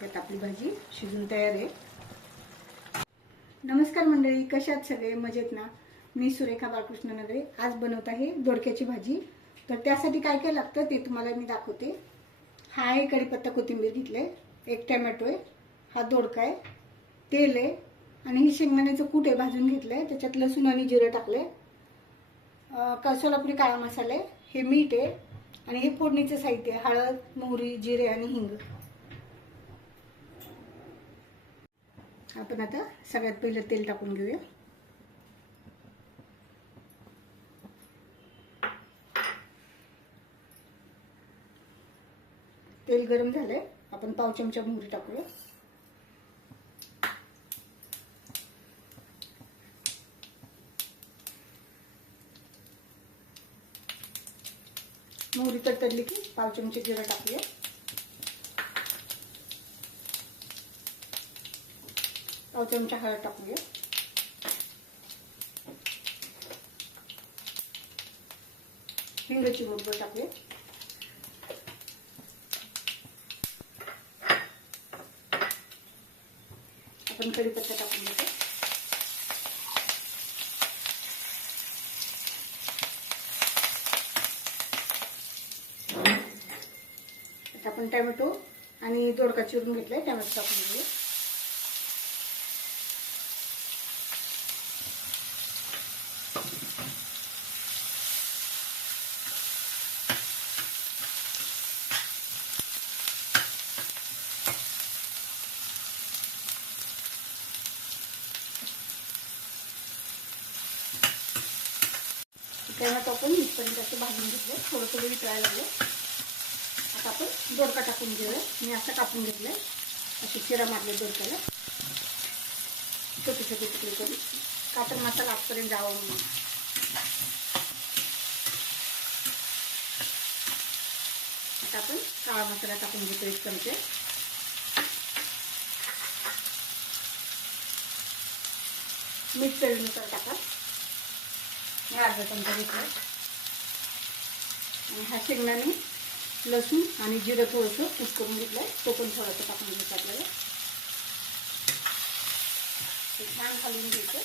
त्यात आपली भाजी शिजून तयार आहे. नमस्कार मंडळी कशात सगळे? मजेत ना? मी सुरेखा बाळकृष्ण नगरे आज बनवत आहे दोडक्याची भाजी. तर त्यासाठी काय काय लागतं ते तुम्हाला मी दाखवते. हा आहे कढीपत्ता कोथिंबीर घेतले एक टॅमॅटो आहे. हा दोडका आहे. तेल आहे. आणि ही शेंगदाण्याचं कूट आहे भाजून घेतलं आहे त्याच्यात लसूण आणि जिरं टाकले कसोलापुरी का सोलापुरी काळा मसाला आहे. हे मीठ आहे. आणि हे फोडणीचं साहित्य आहे. हळद मोहरी जिरे आणि हिंग. आपण आता सगळ्यात पहिलं तेल टाकून घेऊया. तेल गरम झालंय. आपण पाव चमचा मोहरी टाकूया. मोहरी तडतडली की पाव चमचे जिरा टाकूया. पाव चमचा हळद टाकूया हिंगाची बरोबर टाकूया आपण कढीपत्ता टाकून घेतो. आता आपण टॅमॅटो आणि दोडका चिरून घेतलाय टॅमॅटो टाकून घेऊया. टॅमॅटो आपण वीसपर्यंत असं भाजून घेतलं थोडं थोडं वितळायला लागलं आता आपण दोडका टाकून घेऊया. मी असं कापून घेतलंय. अशी चिरा मारले दोडक्याला. छोटे छोटे तुकडे करून. कातर मसाला आजपर्यंत जावा म्हणून. आता आपण काळा मसाला टाकून घेतो एक चमचे. मीठ चवीनुसार टाका. अर्धा चमचा घेतला आणि हा शेंगदाणे लसूण आणि जिरं थोडंसं कूट करून घेतलंय तो पण थोडंसं टाकून घ्यायचं आपल्याला ते छान घालून घ्यायचं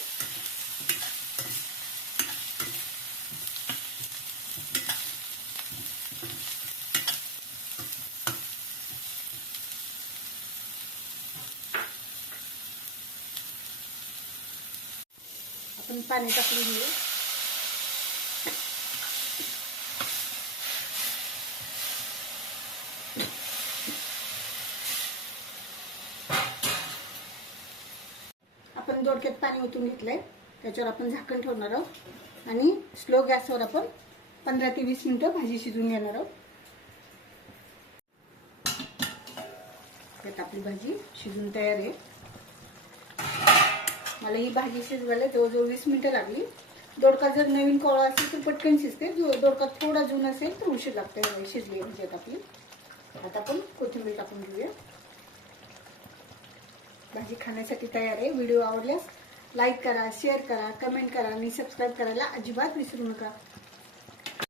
आपण पाणी टाकून घेऊ आपण दोडक्यात पाणी ओतून घेतलंय. त्याच्यावर आपण झाकण ठेवणार आहोत. आणि स्लो गॅसवर आपण पंधरा ते वीस मिनिटं भाजी शिजवून घेणार आहोत. त्यात आपली भाजी शिजून तयार आहे. मला ही भाजी शिजवायला जवळजवळ वीस मिनिटं लागली. दोडका जर नवीन कोळा असेल तर पटकन शिजते. जो दोडका थोडा जून असेल तर उशीर लागते शिजली म्हणजे आता आपली. आता आपण कोथिंबीर टाकून घेऊया. भाजी खाण्यासाठी तयार आहे. व्हिडिओ आवडल्यास लाईक करा शेअर करा कमेंट करा आणि सबस्क्राईब करायला अजिबात विसरू नका.